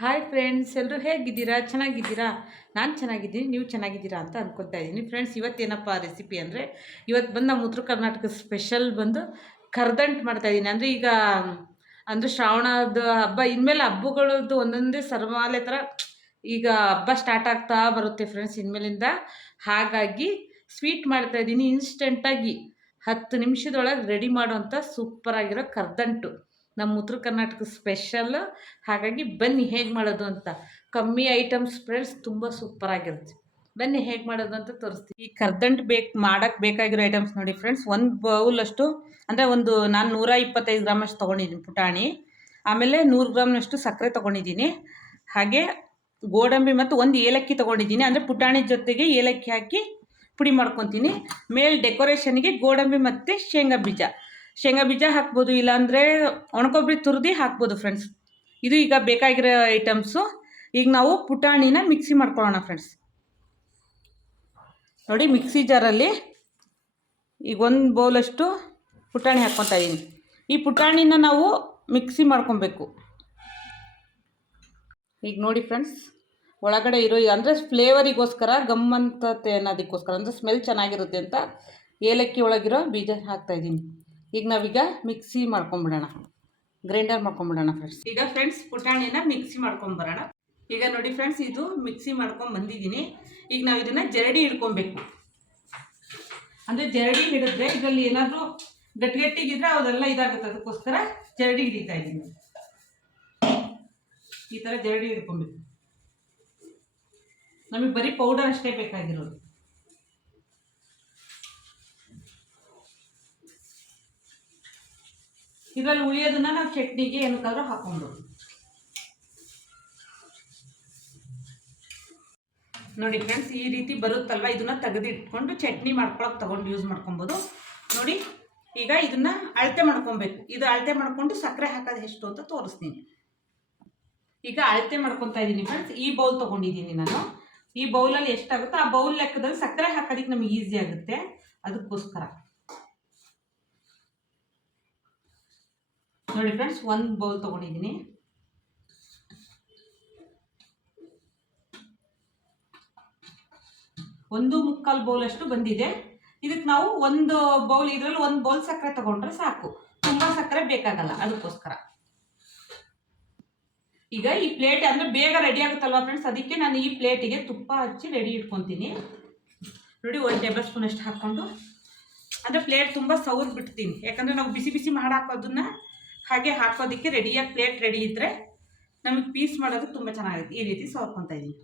Hi friends, ಎಲ್ಲರೂ ಹೇಗಿದ್ದೀರಾ? ಚೆನ್ನಾಗಿದ್ದೀರಾ? ನಾನು ಚೆನ್ನಾಗಿದ್ದೀನಿ, ನೀವು ಚೆನ್ನಾಗಿದ್ದೀರಾ ಅಂತ ಅಂದ್ಕೊತಾ ಇದ್ದೀನಿ. ಫ್ರೆಂಡ್ಸ್, ಇವತ್ತೇನಪ್ಪ ರೆಸಿಪಿ ಅಂದರೆ, ಇವತ್ತು ಬಂದು ನಮ್ಮ ಉತ್ತರ ಕರ್ನಾಟಕ ಸ್ಪೆಷಲ್ ಬಂದು ಕರ್ದಂಟು ಮಾಡ್ತಾಯಿದ್ದೀನಿ. ಅಂದರೆ ಈಗ ಅಂದರೆ ಶ್ರಾವಣದ ಹಬ್ಬ ಇನ್ಮೇಲೆ ಹಬ್ಬಗಳದ್ದು ಒಂದೊಂದೇ ಸರ್ಮಾಲೆ ಥರ ಈಗ ಹಬ್ಬ ಸ್ಟಾರ್ಟ್ ಆಗ್ತಾ ಬರುತ್ತೆ ಫ್ರೆಂಡ್ಸ್ ಇನ್ಮೇಲಿಂದ. ಹಾಗಾಗಿ ಸ್ವೀಟ್ ಮಾಡ್ತಾಯಿದ್ದೀನಿ ಇನ್ಸ್ಟೆಂಟಾಗಿ 10 ನಿಮಿಷದೊಳಗೆ ರೆಡಿ ಮಾಡೋವಂಥ ಸೂಪರಾಗಿರೋ ಕರ್ದಂಟು ನಮ್ಮ ಉತ್ತರ ಕರ್ನಾಟಕ ಸ್ಪೆಷಲ್. ಹಾಗಾಗಿ ಬನ್ನಿ ಹೇಗೆ ಮಾಡೋದು ಅಂತ. ಕಮ್ಮಿ ಐಟಮ್ಸ್ ಫ್ರೆಂಡ್ಸ್, ತುಂಬ ಸೂಪರಾಗಿರುತ್ತೆ. ಬನ್ನಿ ಹೇಗೆ ಮಾಡೋದು ಅಂತ ತೋರಿಸ್ತೀನಿ. ಈ ಕರ್ದಂಟು ಮಾಡೋಕ್ಕೆ ಬೇಕಾಗಿರೋ ಐಟಮ್ಸ್ ನೋಡಿ ಫ್ರೆಂಡ್ಸ್. ಒಂದು ಬೌಲಷ್ಟು ಅಂದರೆ ನಾನು 125 ಗ್ರಾಮಷ್ಟು ತೊಗೊಂಡಿದ್ದೀನಿ ಪುಟಾಣಿ. ಆಮೇಲೆ 100 ಗ್ರಾಮ್ನಷ್ಟು ಸಕ್ಕರೆ ತೊಗೊಂಡಿದ್ದೀನಿ. ಹಾಗೆ ಗೋಡಂಬಿ ಮತ್ತು ಒಂದು ಏಲಕ್ಕಿ ತೊಗೊಂಡಿದ್ದೀನಿ. ಅಂದರೆ ಪುಟಾಣಿ ಜೊತೆಗೆ ಏಲಕ್ಕಿ ಹಾಕಿ ಪುಡಿ ಮಾಡ್ಕೊತೀನಿ. ಮೇಲೆ ಡೆಕೋರೇಷನ್ಗೆ ಗೋಡಂಬಿ ಮತ್ತು ಶೇಂಗಾ ಬೀಜ ಹಾಕ್ಬೋದು, ಇಲ್ಲಾಂದರೆ ಒಣಕೊಬ್ಬರಿ ತುರಿದು ಹಾಕ್ಬೋದು ಫ್ರೆಂಡ್ಸ್. ಇದು ಈಗ ಬೇಕಾಗಿರೋ ಐಟಮ್ಸು. ಈಗ ನಾವು ಪುಟಾಣಿನ ಮಿಕ್ಸಿ ಮಾಡ್ಕೊಳ್ಳೋಣ ಫ್ರೆಂಡ್ಸ್. ನೋಡಿ, ಮಿಕ್ಸಿ ಜಾರಲ್ಲಿ ಈಗ 1 ಬೌಲಷ್ಟು ಪುಟಾಣಿ ಹಾಕ್ಕೊತಾ ಇದ್ದೀನಿ. ಈ ಪುಟಾಣಿನ ನಾವು ಮಿಕ್ಸಿ ಮಾಡ್ಕೊಬೇಕು. ಈಗ ನೋಡಿ ಫ್ರೆಂಡ್ಸ್, ಒಳಗಡೆ ಇರೋ ಅಂದರೆ ಫ್ಲೇವರಿಗೋಸ್ಕರ ಗಮ್ಮಂತತೆ ಅನ್ನೋದಕ್ಕೋಸ್ಕರ, ಅಂದರೆ ಸ್ಮೆಲ್ ಚೆನ್ನಾಗಿರುತ್ತೆ ಅಂತ ಏಲಕ್ಕಿ ಒಳಗಿರೋ ಬೀಜ ಹಾಕ್ತಾಯಿದ್ದೀನಿ. ಈಗ ನಾವೀಗ ಮಿಕ್ಸಿ ಮಾಡ್ಕೊಂಬಿಡೋಣ, ಗ್ರೈಂಡರ್ ಮಾಡ್ಕೊಂಬಿಡೋಣ ಫ್ರೆಂಡ್ಸ್. ಈಗ ಫ್ರೆಂಡ್ಸ್ ಪುಟಾಣಿನ ಮಿಕ್ಸಿ ಮಾಡ್ಕೊಂಬರೋಣ. ಈಗ ನೋಡಿ ಫ್ರೆಂಡ್ಸ್, ಇದು ಮಿಕ್ಸಿ ಮಾಡ್ಕೊಂಡು ಬಂದಿದ್ದೀನಿ. ಈಗ ನಾವು ಇದನ್ನು ಜರಡಿ ಹಿಡ್ಕೊಬೇಕು. ಅಂದರೆ ಜರಡಿ ಹಿಡಿದ್ರೆ ಇದರಲ್ಲಿ ಏನಾದರೂ ಗಟ್ಟಿಗಿದ್ರೆ ಅದೆಲ್ಲ ಇದಾಗುತ್ತೆ, ಅದಕ್ಕೋಸ್ಕರ ಜರಡಿ ಹಿಡಿತಾ ಇದ್ದೀನಿ. ಈ ಥರ ಜರಡಿ ಹಿಡ್ಕೊಬೇಕು. ನಮಗೆ ಬರೀ ಪೌಡರ್ ಅಷ್ಟೇ ಬೇಕಾಗಿರೋದು. ಇದರಲ್ಲಿ ಉಳಿಯೋದನ್ನ ನಾವು ಚಟ್ನಿಗೆ ಏನಕ್ಕಾದ್ರೂ ಹಾಕೊಂಡು ನೋಡಿ ಫ್ರೆಂಡ್ಸ್, ಈ ರೀತಿ ಬರುತ್ತಲ್ವ, ಇದನ್ನ ತೆಗೆದಿಟ್ಕೊಂಡು ಚಟ್ನಿ ಮಾಡ್ಕೊಳಕ್ಕೆ ತಗೊಂಡು ಯೂಸ್ ಮಾಡ್ಕೊಬೋದು. ನೋಡಿ, ಈಗ ಇದನ್ನ ಅಳತೆ ಮಾಡ್ಕೊಬೇಕು. ಇದು ಅಳತೆ ಮಾಡ್ಕೊಂಡು ಸಕ್ಕರೆ ಹಾಕೋದು ಎಷ್ಟು ಅಂತ ತೋರಿಸ್ತೀನಿ. ಈಗ ಅಳತೆ ಮಾಡ್ಕೊತಾ ಇದ್ದೀನಿ ಫ್ರೆಂಡ್ಸ್. ಈ ಬೌಲ್ ತೊಗೊಂಡಿದ್ದೀನಿ ನಾನು. ಈ ಬೌಲಲ್ಲಿ ಎಷ್ಟಾಗುತ್ತೋ ಆ ಬೌಲ್ ಲೆಕ್ಕದಲ್ಲಿ ಸಕ್ಕರೆ ಹಾಕೋದಕ್ಕೆ ನಮಗೆ ಈಸಿ ಆಗುತ್ತೆ, ಅದಕ್ಕೋಸ್ಕರ. ನೋಡಿ ಫ್ರೆಂಡ್ಸ್, 1 ಬೌಲ್ ತೊಗೊಂಡಿದ್ದೀನಿ. ಒಂದು ಮುಕ್ಕಾಲು ಬೌಲಷ್ಟು ಬಂದಿದೆ. ಇದಕ್ಕೆ ನಾವು 1 ಬೌಲ್, ಇದರಲ್ಲಿ 1 ಬೌಲ್ ಸಕ್ಕರೆ ತಗೊಂಡ್ರೆ ಸಾಕು, ತುಂಬ ಸಕ್ಕರೆ ಬೇಕಾಗಲ್ಲ, ಅದಕ್ಕೋಸ್ಕರ. ಈಗ ಈ ಪ್ಲೇಟ್ ಅಂದರೆ ಬೇಗ ರೆಡಿ ಆಗುತ್ತಲ್ವ ಫ್ರೆಂಡ್ಸ್, ಅದಕ್ಕೆ ನಾನು ಈ ಪ್ಲೇಟಿಗೆ ತುಪ್ಪ ಹಚ್ಚಿ ರೆಡಿ ಇಟ್ಕೊತೀನಿ. ನೋಡಿ, 1 ಟೇಬಲ್ ಸ್ಪೂನ್ ಅಷ್ಟು ಹಾಕ್ಕೊಂಡು, ಅಂದರೆ ಪ್ಲೇಟ್ ತುಂಬ ಸೌರ್ ಬಿಡ್ತೀನಿ, ಯಾಕಂದರೆ ನಾವು ಬಿಸಿ ಬಿಸಿ ಮಾಡಾಕೋದನ್ನ ಹಾಗೆ ಹಾಕೋದಕ್ಕೆ ರೆಡಿಯಾಗಿ ಪ್ಲೇಟ್ ರೆಡಿ ಇದ್ದರೆ ನಮಗೆ ಪೀಸ್ ಮಾಡೋದಕ್ಕೆ ತುಂಬ ಚೆನ್ನಾಗಿರುತ್ತೆ. ಈ ರೀತಿ ಸವರ್ಕೊತಾ ಇದ್ದೀನಿ.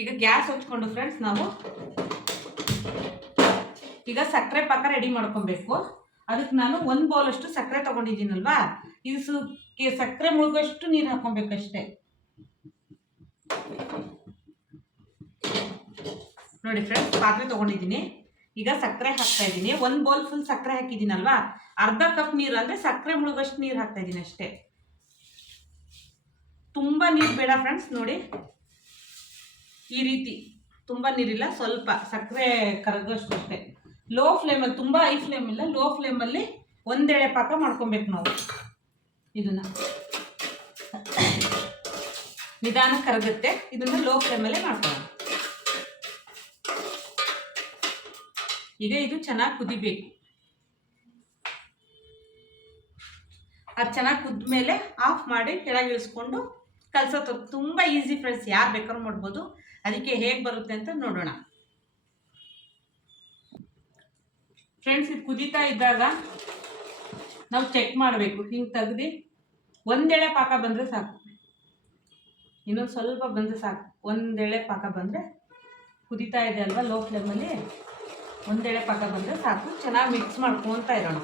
ಈಗ ಗ್ಯಾಸ್ ಹಚ್ಕೊಂಡು ಫ್ರೆಂಡ್ಸ್, ನಾವು ಈಗ ಸಕ್ಕರೆ ಪಾಕ ರೆಡಿ ಮಾಡ್ಕೊಬೇಕು. ಅದಕ್ಕೆ ನಾನು 1 ಬೌಲಷ್ಟು ಸಕ್ಕರೆ ತೊಗೊಂಡಿದ್ದೀನಲ್ವಾ, ಇದು ಸಕ್ಕರೆ ಮುಳುಗೋಷ್ಟು ನೀರು ಹಾಕ್ಕೊಬೇಕಷ್ಟೇ. ನೋಡಿ ಫ್ರೆಂಡ್ಸ್, ಪಾತ್ರೆ ತೊಗೊಂಡಿದ್ದೀನಿ. ಈಗ ಸಕ್ಕರೆ ಹಾಕ್ತಾ ಇದ್ದೀನಿ. 1 ಬೌಲ್ ಫುಲ್ ಸಕ್ಕರೆ ಹಾಕಿದ್ದೀನಲ್ವಾ, ಅರ್ಧ ಕಪ್ ನೀರು ಅಂದರೆ ಸಕ್ಕರೆ ಮುಳುಗೋಷ್ಟು ನೀರು ಹಾಕ್ತಾ ಇದ್ದೀನಿ ಅಷ್ಟೇ. ತುಂಬ ನೀರು ಬೇಡ ಫ್ರೆಂಡ್ಸ್. ನೋಡಿ, ಈ ರೀತಿ ತುಂಬ ನೀರಿಲ್ಲ, ಸ್ವಲ್ಪ ಸಕ್ಕರೆ ಕರಗೋಷ್ಟು ಅಷ್ಟೇ. ಲೋ ಫ್ಲೇಮಲ್ಲಿ, ತುಂಬ ಹೈ ಫ್ಲೇಮ್ ಇಲ್ಲ, ಲೋ ಫ್ಲೇಮಲ್ಲಿ 1 ಎಳೆ ಪಾಕ ಮಾಡ್ಕೊಬೇಕು ನಾವು. ಇದನ್ನ ನಿಧಾನ ಕರಗುತ್ತೆ, ಇದನ್ನ ಲೋ ಫ್ಲೇಮಲ್ಲೇ ಮಾಡ್ಕೊಳ್ಳೋಣ. ಈಗ ಇದು ಚೆನ್ನಾಗಿ ಕುದಿಬೇಕು. ಅದು ಚೆನ್ನಾಗಿ ಕುದ್ದ ಮೇಲೆ ಆಫ್ ಮಾಡಿ ಕೆಳಗೆ ಇಳಿಸ್ಕೊಂಡು ಕಲಸೋದು ತುಂಬ ಈಸಿ ಫ್ರೆಂಡ್ಸ್, ಯಾರು ಬೇಕಾದ್ರೂ ಮಾಡ್ಬೋದು. ಅದಕ್ಕೆ ಹೇಗೆ ಬರುತ್ತೆ ಅಂತ ನೋಡೋಣ ಫ್ರೆಂಡ್ಸ್. ಇದು ಕುದೀತಾ ಇದ್ದಾಗ ನಾವು ಚೆಕ್ ಮಾಡಬೇಕು. ಹಿಂಗೆ ತೆಗ್ದು 1 ಎಳೆ ಪಾಕ ಬಂದರೆ ಸಾಕು, ಇನ್ನೊಂದು ಸ್ವಲ್ಪ ಬಂದರೆ ಸಾಕು. 1 ಎಳೆ ಪಾಕ ಬಂದರೆ, ಕುದೀತಾ ಇದೆ ಅಲ್ವಾ ಲೋ ಫ್ಲೇಮಲ್ಲಿ, 1 ಎಳೆ ಪಾಕ ಬಂದರೆ ಸಾಕು. ಚೆನ್ನಾಗಿ ಮಿಕ್ಸ್ ಮಾಡ್ಕೊತಾ ಇರೋಣ.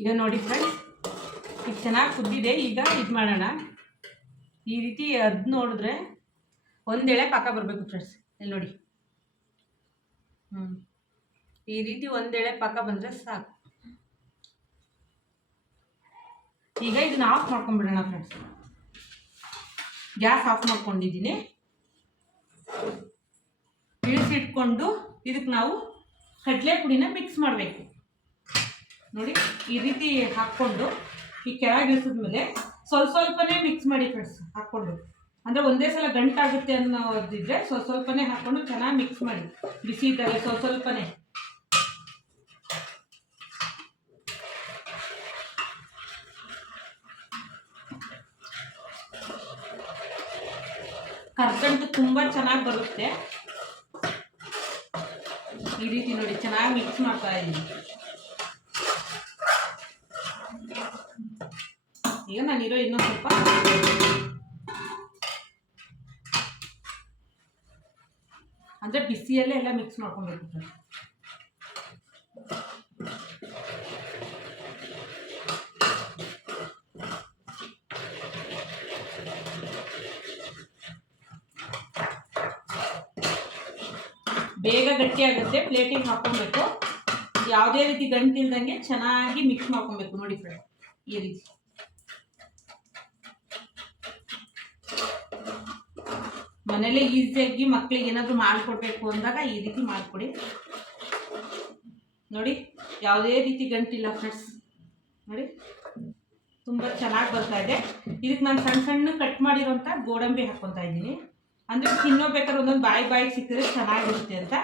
ಈಗ ನೋಡಿ ಫ್ರೆಂಡ್ಸ್, ಈಗ ಚೆನ್ನಾಗಿ ಕುದ್ದಿದೆ. ಈಗ ಇದು ಮಾಡೋಣ. ಈ ರೀತಿ ಅದು ನೋಡಿದ್ರೆ 1 ಎಳೆ ಪಾಕ ಬರಬೇಕು ಫ್ರೆಂಡ್ಸ್. ಇಲ್ಲಿ ನೋಡಿ, ಈ ರೀತಿ 1 ಎಳೆ ಪಾಕ ಬಂದರೆ ಸಾಕು. ಈಗ ಇದನ್ನ ಆಫ್ ಮಾಡ್ಕೊಂಡ್ಬಿಡೋಣ ಫ್ರೆಂಡ್ಸ್. ಗ್ಯಾಸ್ ಆಫ್ ಮಾಡ್ಕೊಂಡಿದ್ದೀನಿ. ಇಳಿಸಿಟ್ಕೊಂಡು ಇದಕ್ಕೆ ನಾವು ಕಡಲೆ ಪುಡಿನ ಮಿಕ್ಸ್ ಮಾಡಬೇಕು. ನೋಡಿ ಈ ರೀತಿ ಹಾಕ್ಕೊಂಡು ಈ ಕೆಳಗೆ ಇಳಿಸಿದ್ಮೇಲೆ ಸ್ವಲ್ಪನೇ ಮಿಕ್ಸ್ ಮಾಡಿ ಫ್ರೆಂಡ್ಸ್. ಹಾಕ್ಕೊಂಡು ಅಂದರೆ ಒಂದೇ ಸಲ ಗಂಟಾಗುತ್ತೆ ಅನ್ನೋದಿದ್ರೆ ಸ್ವಲ್ಪನೇ ಹಾಕ್ಕೊಂಡು ಚೆನ್ನಾಗಿ ಮಿಕ್ಸ್ ಮಾಡಿ. ಬಿಸಿ ಇದ್ದಾಗ ಸ್ವಲ್ಪನೇ. ಕರ್ದಂಟು ತುಂಬ ಚೆನ್ನಾಗಿ ಬರುತ್ತೆ. ಈ ರೀತಿ ನೋಡಿ ಚೆನ್ನಾಗಿ ಮಿಕ್ಸ್ ಮಾಡ್ತಾ ಇದ್ದೀನಿ. ಈಗ ನಾನಿರೋ ಇನ್ನೊಂದು ಸ್ವಲ್ಪ ಅಂದರೆ ಬಿಸಿಯಲ್ಲೇ ಎಲ್ಲ ಮಿಕ್ಸ್ ಮಾಡ್ಕೊಬೇಕು. ಬೇಗ ಗಟ್ಟಿ ಆಗುತ್ತೆ. ಪ್ಲೇಟಿಗೆ ಹಾಕ್ಕೊಬೇಕು. ಯಾವುದೇ ರೀತಿ ಗಂಟಿಲ್ದಂಗೆ ಚೆನ್ನಾಗಿ ಮಿಕ್ಸ್ ಮಾಡ್ಕೊಬೇಕು. ನೋಡಿ ಫ್ರೆಂಡ್ ಈ ರೀತಿ. ಮನೇಲೆ ಈಸಿಯಾಗಿ ಮಕ್ಕಳಿಗೆ ಏನಾದರೂ ಮಾಡಿಕೊಡ್ಬೇಕು ಅಂದಾಗ ಈ ರೀತಿ ಮಾಡಿಕೊಡಿ. ನೋಡಿ ಯಾವುದೇ ರೀತಿ ಗಂಟಿಲ್ಲ ಫ್ರೆಂಡ್ಸ್. ನೋಡಿ ತುಂಬ ಚೆನ್ನಾಗಿ ಬರ್ತಾ ಇದೆ. ಇದಕ್ಕೆ ನಾನು ಸಣ್ಣ ಸಣ್ಣ ಕಟ್ ಮಾಡಿರೋಂಥ ಗೋಡಂಬಿ ಹಾಕ್ಕೊತಾ ಇದ್ದೀನಿ. ಅಂದರೆ ತಿನ್ನೋಬೇಕಾದ್ರೆ ಒಂದೊಂದು ಬಾಯಿಗೆ ಸಿಕ್ಕಿದ್ರೆ ಚೆನ್ನಾಗಿರುತ್ತೆ ಅಂತ.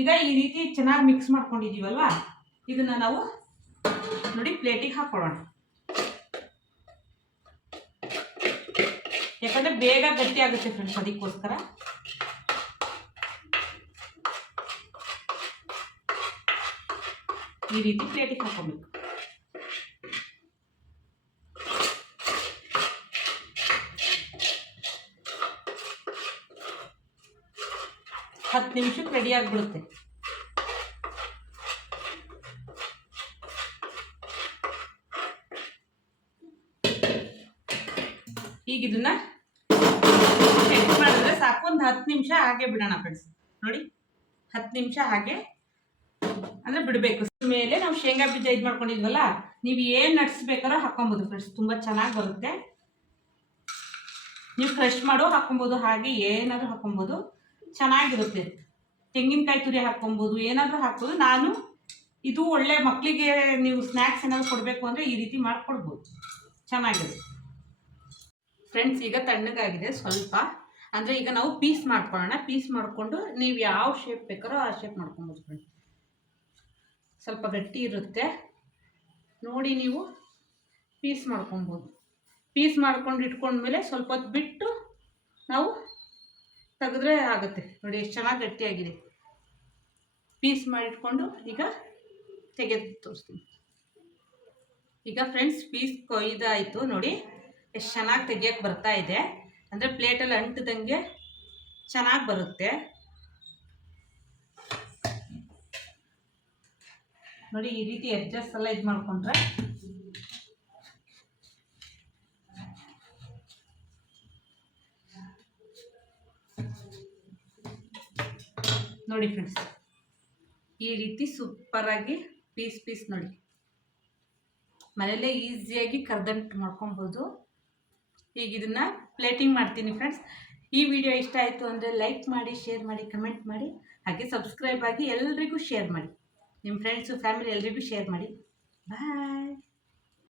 ಈಗ ಈ ರೀತಿ ಚೆನ್ನಾಗಿ ಮಿಕ್ಸ್ ಮಾಡ್ಕೊಂಡಿದ್ದೀವಲ್ವ, ಇದನ್ನು ನಾವು ನೋಡಿ ಪ್ಲೇಟಿಗೆ ಹಾಕ್ಕೊಳ್ಳೋಣ. ಯಾಕಂದರೆ ಬೇಗ ಗಟ್ಟಿ ಆಗುತ್ತೆ ಫ್ರೆಂಡ್ಸ್, ಅದಕ್ಕೋಸ್ಕರ. ಈ ರೀತಿ ಪ್ಲೇಟಿಗೆ ಹಾಕೋಬೇಕು. ಹತ್ತು ನಿಮಿಷಕ್ಕೆ ರೆಡಿ ಆಗಿಬಿಡುತ್ತೆ. ಈಗ ಇದನ್ನ ಚೆಕ್ ಮಾಡಿದ್ರೆ ಸಾಕು. ಒಂದು 10 ನಿಮಿಷ ಹಾಗೆ ಬಿಡೋಣ ಫ್ರೆಂಡ್ಸ್. ನೋಡಿ 10 ನಿಮಿಷ ಹಾಗೆ ಅಂದರೆ ಬಿಡಬೇಕು. ಮೇಲೆ ನಾವು ಶೇಂಗಾ ಬೀಜ ಇದು ಮಾಡ್ಕೊಂಡಿದ್ವಲ್ಲ, ನೀವು ಏನು ನಟ್ಸ್ ಬೇಕಾದ್ರೂ ಹಾಕೊಬೋದು ಫ್ರೆಂಡ್ಸ್. ತುಂಬ ಚೆನ್ನಾಗಿ ಬರುತ್ತೆ. ನೀವು ಕ್ರಷ್ ಮಾಡೋ ಹಾಕೊಬೋದು, ಹಾಗೆ ಏನಾದರೂ ಹಾಕೊಬೋದು, ಚೆನ್ನಾಗಿರುತ್ತೆ. ತೆಂಗಿನಕಾಯಿ ತುರಿ ಹಾಕ್ಕೊಬೋದು, ಏನಾದರೂ ಹಾಕ್ಬೋದು. ನಾನು ಇದು ಒಳ್ಳೆ ಮಕ್ಕಳಿಗೆ ನೀವು ಸ್ನ್ಯಾಕ್ಸ್ ಏನಾದರೂ ಕೊಡಬೇಕು ಅಂದರೆ ಈ ರೀತಿ ಮಾಡಿಕೊಡ್ಬೋದು, ಚೆನ್ನಾಗಿರುತ್ತೆ ಫ್ರೆಂಡ್ಸ್. ಈಗ ತಣ್ಣಗಾಗಿದೆ ಸ್ವಲ್ಪ. ಅಂದರೆ ಈಗ ನಾವು ಪೀಸ್ ಮಾಡ್ಕೊಳ್ಳೋಣ. ಪೀಸ್ ಮಾಡಿಕೊಂಡು ನೀವು ಯಾವ ಶೇಪ್ ಬೇಕಾರೋ ಆ ಶೇಪ್ ಮಾಡ್ಕೊಬೋದು ಫ್ರೆಂಡ್ಸ್. ಸ್ವಲ್ಪ ಗಟ್ಟಿ ಇರುತ್ತೆ ನೋಡಿ. ನೀವು ಪೀಸ್ ಮಾಡ್ಕೊಬೋದು. ಪೀಸ್ ಮಾಡ್ಕೊಂಡು ಇಟ್ಕೊಂಡ್ಮೇಲೆ ಸ್ವಲ್ಪ ಹೊತ್ತು ಬಿಟ್ಟು ನಾವು ತೆಗೆದ್ರೆ ಆಗುತ್ತೆ. ನೋಡಿ ಎಷ್ಟು ಚೆನ್ನಾಗಿ ಗಟ್ಟಿಯಾಗಿದೆ. ಪೀಸ್ ಮಾಡಿಟ್ಕೊಂಡು ಈಗ ತೆಗೆದು ತೋರಿಸ್ತೀನಿ. ಈಗ ಫ್ರೆಂಡ್ಸ್ ಪೀಸ್ ಕೊಯ್ದಾಯಿತು. ನೋಡಿ ಎಷ್ಟು ಚೆನ್ನಾಗಿ ತೆಗಿಯೋಕ್ಕೆ ಬರ್ತಾ ಇದೆ. ಅಂದರೆ ಪ್ಲೇಟಲ್ಲಿ ಅಂಟದಂಗೆ ಚೆನ್ನಾಗಿ ಬರುತ್ತೆ. ನೋಡಿ ಈ ರೀತಿ ಎಡ್ಜಸ್ ಎಲ್ಲ ಇದು ಮಾಡ್ಕೊಂಡ್ರೆ ನೋಡಿ ಫ್ರೆಂಡ್ಸ್, ಈ ರೀತಿ ಸೂಪರಾಗಿ ಪೀಸ್ ನೋಡಿ ಮನೆಯಲ್ಲೇ ಈಸಿಯಾಗಿ ಕರ್ದಂಟು ಮಾಡ್ಕೊಬೋದು. ಈಗ ಇದನ್ನು ಪ್ಲೇಟಿಂಗ್ ಮಾಡ್ತೀನಿ ಫ್ರೆಂಡ್ಸ್. ಈ ವಿಡಿಯೋ ಇಷ್ಟ ಆಯಿತು ಅಂದರೆ ಲೈಕ್ ಮಾಡಿ, ಶೇರ್ ಮಾಡಿ, ಕಮೆಂಟ್ ಮಾಡಿ, ಹಾಗೆ ಸಬ್ಸ್ಕ್ರೈಬ್ ಆಗಿ ಎಲ್ರಿಗೂ ಶೇರ್ ಮಾಡಿ. ನಿಮ್ಮ ಫ್ರೆಂಡ್ಸು ಫ್ಯಾಮಿಲಿ ಎಲ್ರಿಗೂ ಶೇರ್ ಮಾಡಿ. ಬಾಯ್.